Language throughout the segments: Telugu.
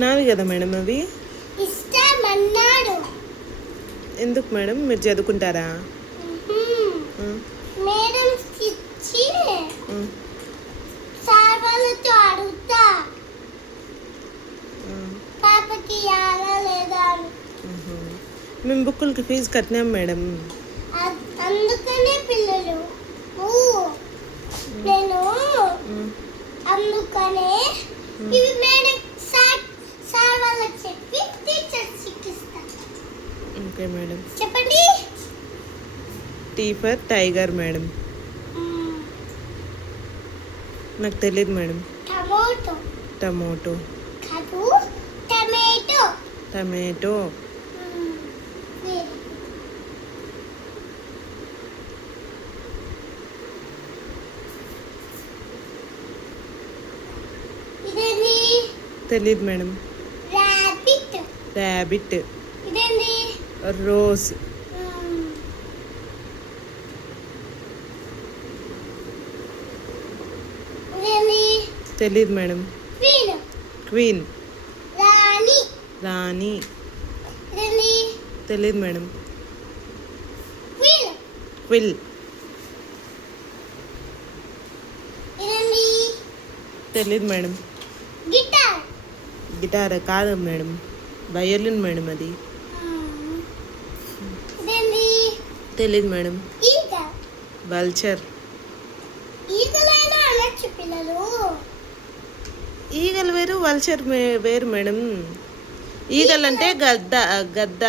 నావి కదా మేడం అవి. ఇష్టమన్నాడు. ఎందుకు మేడం, మీరు చదువుకుంటారా? మేడం ఇచ్చి సార్ వాళ్ళతో అడుగుతా పాపకి ఇవ్వాలా లేదా అని. మేము బుక్కులకి ఫీజు కట్టినాం మేడం. అందుకనే పిల్లలు నేను అందుకనే ఇవి మేడం సార్ వాళ్ళకి చెప్పి టీచర్స్ శిక్షిస్తా. Okay madam. చెప్పండి. T for tiger madam. నాకు తెలియదు మేడం. టమోటో. టమోటో కాదు, టమాటో. టమాటో. ఇదేంది? తెలియదు మేడం. రాబిట్. ర్యాబిట్. ఇదేంది? రోజ్. ఇదేంది? తెలియదు మేడం. క్వీన్. క్వీన్. రాణి. రాణి. ఇదేంది? తెలియదు మేడం. క్వీన్. క్విల్. ఇదేంది? తెలియదు మేడం. గిటార్. గిటార్ కాదు మేడం, వయోలిన్ మేడం అది. ఇదేంది? తెలియదు మేడం. ఈగ. వల్చర్. ఈగలైనా అనొచ్చు పిల్లలు. ఈగలు వేరు, వల్చర్ వేరు మేడం. ఈగలు అంటే గద్ద, గద్ద.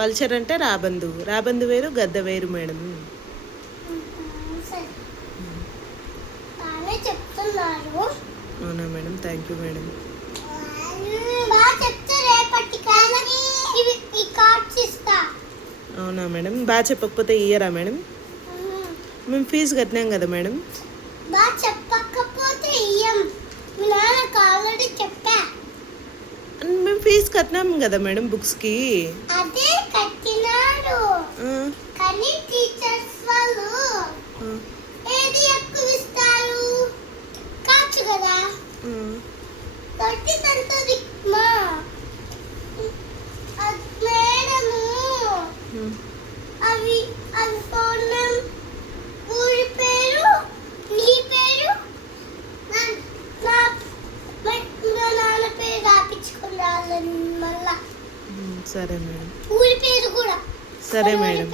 వల్చర్ అంటే రాబందు. రాబందు వేరు, గద్ద వేరు మేడం. సరే, బాగా చెప్తున్నారు. అవునా మేడం, థ్యాంక్ యూ మేడం. బాగా చెప్తే రేపటి కాదని ఇవి ఈ కార్డ్స్ ఇస్తా. అవునా మేడం, బాగా చెప్పకపోతే ఇయ్యరా మేడం? మేము ఫీజు కట్టినాం కదా మేడం. బాగా చెప్పకపోతే ఇయ్యం. మీ నాన్నకు ఆల్రెడీ చెప్పా. మేము ఫీజు కట్టినాం కదా మేడం బుక్స్కి. అదే కట్టినారు, కానీ టీచర్స్ వాళ్ళు ఏది ఎక్కువ ఇస్తారు? కాచు కదా. తొట్టి తంతది మా మేడము. అవి అవి ఫోన్ ఊరి పేరు, నీ పేరు, నా నాన్న పేరు రాపించుకుని రాలని మళ్ళా. సరే మేడం. ఊరి పేరు కూడా. సరే మేడం,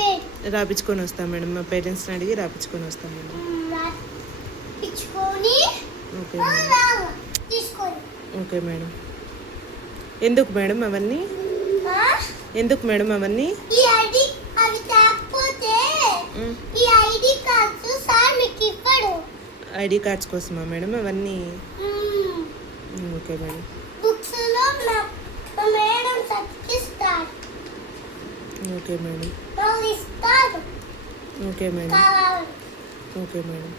రాపించుకొని వస్తాం మేడం. మా పేరెంట్స్ని అడిగి రాపించుకొని వస్తాం మేడం. రాపించుకొని ఓకే తీసుకొని. Okay madam. ఎందుకు మేడం అవన్నీ? ఎందుకు మేడం అవన్నీ? ఈ ఐడి అవి తేకపోతే ఈ ఐడి కార్డ్స్ సార్ మీకు ఇవ్వడు. ఐడి కార్డ్స్ కోసమా మేడం అవన్నీ? Okay madam. బుక్స్ లో మేడం చదివిస్తారు. Okay madam. వాళ్ళు ఇస్తారు. Okay madam. కావాలి. Okay madam.